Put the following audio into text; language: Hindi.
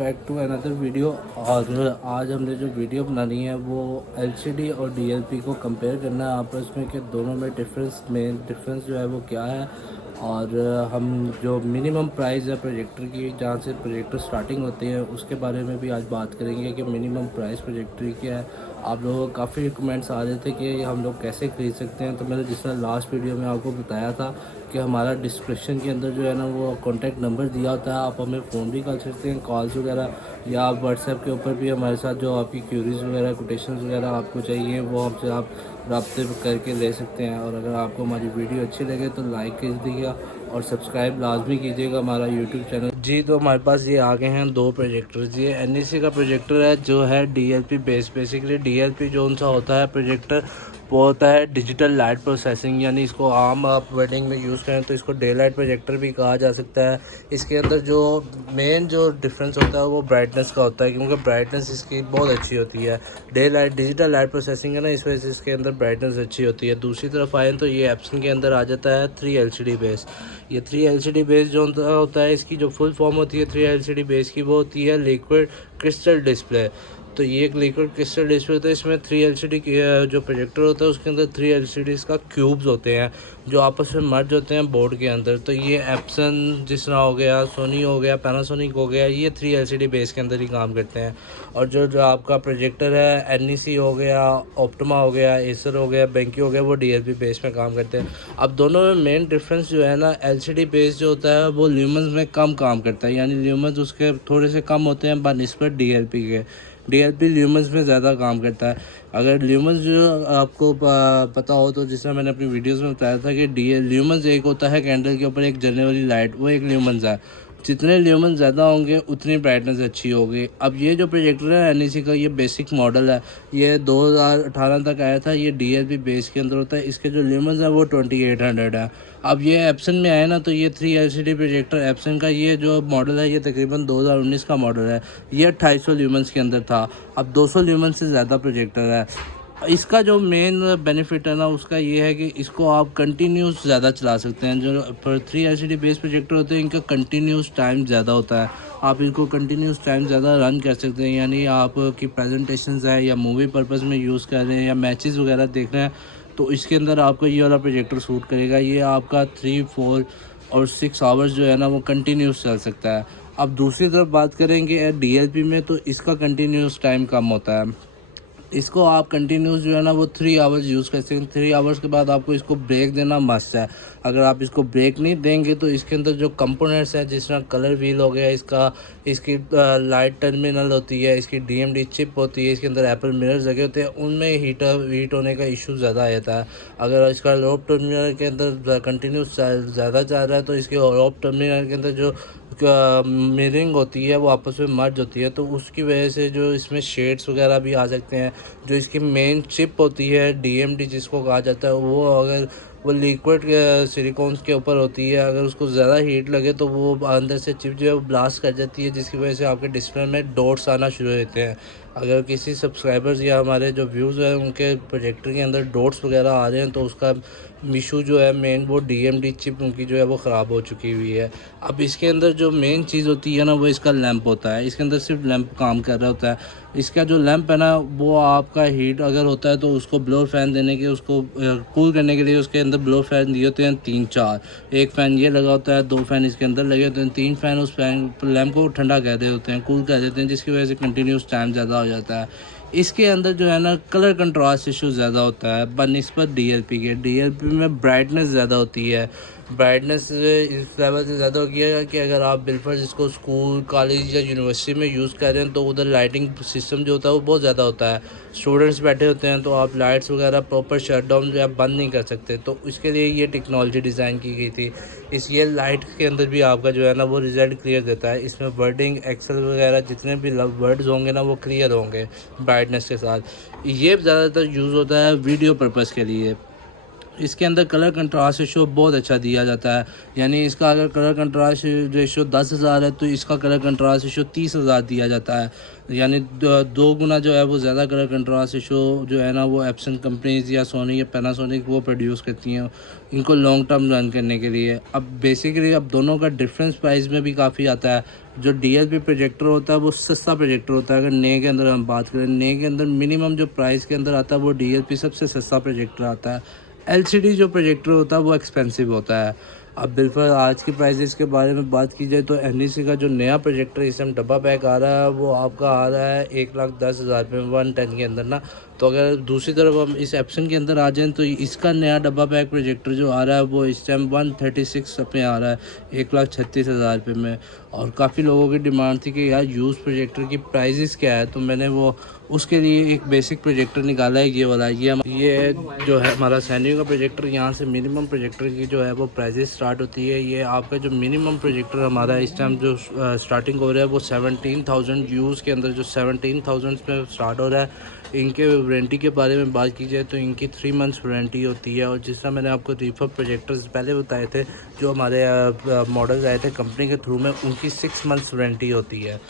Back to another video. और आज हमने जो वीडियो बनानी है वो एलसीडी और डीएलपी को कंपेयर करना है आपस में कि दोनों में मेन डिफरेंस जो है वो क्या है। और हम जो मिनिमम प्राइस है प्रोजेक्टर की, जहाँ से प्रोजेक्टर स्टार्टिंग होती है, उसके बारे में भी आज बात करेंगे कि मिनिमम प्राइस प्रोजेक्टर की क्या है। आप लोगों को काफ़ी कमेंट्स आ रहे थे कि हम लोग कैसे ख़रीद सकते हैं, तो मैंने जिस तरह लास्ट वीडियो में आपको बताया था कि हमारा डिस्क्रिप्शन के अंदर जो है ना वो कॉन्टैक्ट नंबर दिया होता है। आप हमें फ़ोन भी कर सकते हैं, कॉल्स वगैरह, या आप व्हाट्सएप के ऊपर भी हमारे साथ जो आपकी क्यूरीज़ वगैरह, कोटेशंस वगैरह आपको चाहिए वो हमसे आप रब्ते करके ले सकते हैं। और अगर आपको हमारी वीडियो अच्छी लगे तो लाइक कर दीजिएगा और सब्सक्राइब लाजमी कीजिएगा हमारा यूट्यूब चैनल जी। तो हमारे पास ये आ गए हैं दो प्रोजेक्टर्स। ये एनईसी का प्रोजेक्टर है जो है डीएलपी बेस। बेसिकली डीएलपी जो सा होता है प्रोजेक्टर वो होता है डिजिटल लाइट प्रोसेसिंग, यानी इसको आम आप वेडिंग में यूज़ करें तो इसको डे लाइट प्रोजेक्टर भी कहा जा सकता है। इसके अंदर जो मेन जो डिफरेंस होता है वो ब्राइटनेस का होता है, क्योंकि ब्राइटनेस इसकी बहुत अच्छी होती है। Day light digital light processing है ना, इस वजह से इसके अंदर ब्राइटनेस अच्छी होती है। दूसरी तरफ आए तो ये एप्सन के अंदर आ जाता है 3 एलसीडी बेस। ये 3 एलसीडी बेस जो होता है, इसकी जो फुल फॉर्म होती है 3 एलसीडी बेस की, वो होती है लिक्विड क्रिस्टल डिस्प्ले। तो ये एक लिक्विड क्रिस्टल डिस्प्ले होता है। इसमें 3 एलसीडी जो प्रोजेक्टर होता है उसके अंदर 3 एलसीडीज़ का क्यूब्स होते हैं जो आपस में मर्ज होते हैं बोर्ड के अंदर। तो ये एप्सन जिस तरह हो गया, सोनी हो गया, पैनासोनिक हो गया, ये 3 एलसीडी बेस के अंदर ही काम करते हैं। और जो जो आपका प्रोजेक्टर है एनईसी हो गया, ऑप्टिमा हो गया, एसर हो गया, बेंकी हो गया, वो डीएलपी बेस में काम करते हैं। अब दोनों में मेन डिफरेंस जो है ना, एलसीडी बेस जो होता है वो ल्यूमेंस में कम काम करता है, यानी ल्यूमेंस उसके थोड़े से कम होते हैं बनिस्बत डीएलपी के। डीएलपी ल्यूमेंस में ज़्यादा काम करता है। अगर ल्यूमेंस जो आपको पता हो तो, जिसमें मैंने अपनी वीडियोस में बताया था कि ल्यूमेंस एक होता है कैंडल के ऊपर एक जलने वाली लाइट, वो एक ल्यूमेंस है। जितने ल्यूमेंस ज़्यादा होंगे उतनी ब्राइटनेस अच्छी होगी। अब ये जो प्रोजेक्टर है एनईसी का, ये बेसिक मॉडल है, ये 2018 तक आया था। ये डीएलपी बेस के अंदर होता है। इसके जो ल्यूमेंस है वो 2800 है। अब ये एप्सन में आया ना, तो ये 3 एलसीडी प्रोजेक्टर एप्सन का ये जो मॉडल है ये तकरीबन 2019 का मॉडल है। ये 250 ल्यूमेंस के अंदर था, अब 200 ल्यूमेंस से ज़्यादा प्रोजेक्टर है। इसका जो मेन बेनिफिट है ना उसका ये है कि इसको आप कंटिन्यूस ज़्यादा चला सकते हैं। जो पर 3 एलसीडी बेस प्रोजेक्टर होते हैं इनका कंटिन्यूस टाइम ज़्यादा होता है। आप इनको कंटिन्यूस टाइम ज़्यादा रन कर सकते हैं, यानी आपकी प्रेजेंटेशंस है या मूवी पर्पज़ में यूज़ कर रहे हैं या मैचेस वगैरह देख रहे हैं, तो इसके अंदर आपको ये वाला प्रोजेक्टर सूट करेगा। ये आपका 3, 4 और 6 आवर्स जो है ना वो कंटिन्यूस चल सकता है। अब दूसरी तरफ बात करेंगे डीएलपी में, तो इसका कंटिन्यूस टाइम कम होता है। इसको आप कंटिन्यूस जो है ना वो 3 आवर्स यूज़ कर सकते हैं। 3 आवर्स के बाद आपको इसको ब्रेक देना मस्ट है। अगर आप इसको ब्रेक नहीं देंगे तो इसके अंदर जो कंपोनेंट्स हैं, जिस तरह कलर व्हील हो गया इसका, इसकी लाइट टर्मिनल होती है, इसकी डीएमडी चिप होती है, इसके अंदर एप्पल मिरर्स लगे होते हैं, उनमें हीट होने का इशू ज़्यादा आ जाता है। अगर इसका लॉब टर्मिनल के अंदर कंटिन्यूस ज़्यादा जा रहा है तो इसके लॉब टर्मिनल के अंदर जो मिररिंग होती है वो आपस में मर्ज होती है, तो उसकी वजह से जो इसमें शेड्स वगैरह भी आ सकते हैं। जो इसकी मेन चिप होती है डीएमडी जिसको कहा जाता है, वो अगर वो लिक्विड सिलिकॉन्स के ऊपर होती है, अगर उसको ज़्यादा हीट लगे तो वो अंदर से चिप जो है वो ब्लास्ट कर जाती है, जिसकी वजह से आपके डिस्प्ले में डॉट्स आना शुरू होते हैं। अगर किसी सब्सक्राइबर्स या हमारे जो व्यूज़ हैं उनके प्रोजेक्टर के अंदर डॉट्स वगैरह आ रहे हैं तो उसका इशू जो है मेन वो डीएमडी चिप उनकी जो है वो ख़राब हो चुकी हुई है। अब इसके अंदर जो मेन चीज़ होती है ना वो इसका लैंप होता है। इसके अंदर सिर्फ लैंप काम कर रहा होता है। इसका जो लैंप है ना वो आपका हीट अगर होता है तो उसको ब्लोअर फ़ैन देने के, उसको कूल करने के लिए उसके अंदर ब्लोअर फ़ैन दिए होते हैं 3-4। एक फ़ैन ये लगा होता है, 2 फ़ैन इसके अंदर लगे होते हैं, 3 फ़ैन उस फैन लैंप को ठंडा कर रहे होते हैं, कूल कर देते हैं, जिसकी वजह से कंटिन्यूस टाइम ज़्यादा हो जाता है। इसके अंदर जो है ना कलर कंट्रास्ट इशू ज़्यादा होता है बनिस्बत डीएलपी के। डीएलपी में ब्राइटनेस ज़्यादा होती है। ब्राइटनेस इस लेवल से ज़्यादा होगी है कि अगर आप बिल्कुल जिसको स्कूल, कॉलेज या यूनिवर्सिटी में यूज़ कर रहे हैं तो उधर लाइटिंग सिस्टम जो होता है वो बहुत ज़्यादा होता है। स्टूडेंट्स बैठे होते हैं तो आप लाइट्स वगैरह प्रॉपर शट डाउन या बंद नहीं कर सकते, तो इसके लिए ये टेक्नोलॉजी डिज़ाइन की गई थी। इस ये लाइट के अंदर भी आपका जो है ना वो रिज़ल्ट क्लियर देता है। इसमें वर्डिंग, एक्सेल वगैरह जितने भी वर्ड्स होंगे ना वो क्लियर होंगे ब्राइटनेस के साथ। ये ज़्यादातर यूज़ होता है वीडियो पर्पज़ के लिए। इसके अंदर कलर कंट्रास्ट रेशो बहुत अच्छा दिया जाता है। यानी इसका अगर कलर कंट्रास्ट रेशो 10,000 है तो इसका कलर कंट्रास्ट रेशो 30,000 दिया जाता है। यानी दो गुना जो है वो ज़्यादा कलर कंट्रास्ट रेशो जो है ना वो एप्सन कंपनीज़ या सोनी या पैनासोनिक वो प्रोड्यूस करती हैं इनको लॉन्ग टर्म रन करने के लिए। अब बेसिकली अब दोनों का डिफरेंस प्राइस में भी काफ़ी आता है। जो DLP प्रोजेक्टर होता है वो सस्ता प्रोजेक्टर होता है। अगर नए के अंदर हम बात करें, नए के अंदर मिनिमम जो प्राइस के अंदर आता है वो DLP सबसे सस्ता प्रोजेक्टर आता है। LCD जो प्रोजेक्टर होता है वो एक्सपेंसिव होता है। अब बिल्कुल आज की प्राइसेस के बारे में बात की जाए तो NEC का जो नया प्रोजेक्टर इस टाइम डब्बा पैक आ रहा है वो आपका आ रहा है 1,10,000 रुपये 110 के अंदर ना। तो अगर दूसरी तरफ हम इस एप्सन के अंदर आ जाएँ तो इसका नया डब्बा पैक प्रोजेक्टर जो आ रहा है वो इस टाइम 136 में आ रहा है 1,36,000 रुपये में। और काफ़ी लोगों की डिमांड थी कि यार यूज़ प्रोजेक्टर की प्राइसेस क्या है, तो मैंने वो उसके लिए एक बेसिक प्रोजेक्टर निकाला है ये वाला। ये जो है हमारा सैनियो का प्रोजेक्टर। यहाँ से मिनिमम प्रोजेक्टर की जो है वो प्राइसेस स्टार्ट होती है। ये आपका जो मिनिमम प्रोजेक्टर हमारा इस टाइम जो स्टार्टिंग हो रहा है वो 17,000 यूज़ के अंदर जो 17,000 में स्टार्ट हो रहा है। इनके वारंटी के बारे में बात की जाए तो इनकी 3 मंथ्स वारंटी होती है। और जिस तरह मैंने आपको रीफर प्रोजेक्टर्स पहले बताए थे जो हमारे मॉडल्स आए थे कंपनी के थ्रू में, उनकी 6 मंथ्स वारंटी होती है।